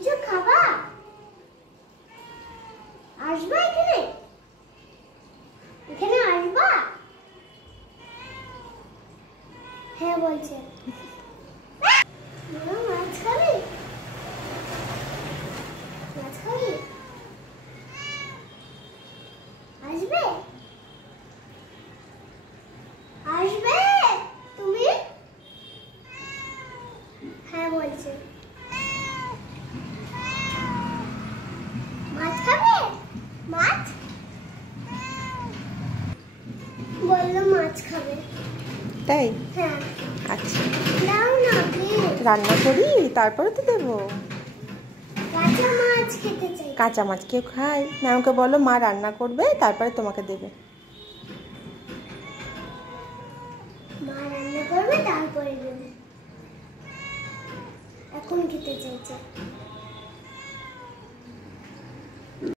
কিছু খাবা? আসবা এখানে? এখানে আসবা? হ্যাঁ বলছে। মাছ খাবি? মাছ খাবি? আসবে? আসবে তুমি? হ্যাঁ বলছে। মাছ খাবে? মাছ বললো মাছ খাবে। তাই? হ্যাঁ। আচ্ছা, নাও না প্লিজ। রান্না করি তারপরে তো দেবো। কাঁচা মাছ খেতে চাই। কাঁচা মাছ কেউ খায় না? আমাকে বলো মা রান্না করবে তারপরে তোমাকে দেবে। মা রান্না করবে তারপরে দেবে। এখন খেতে চাইছে।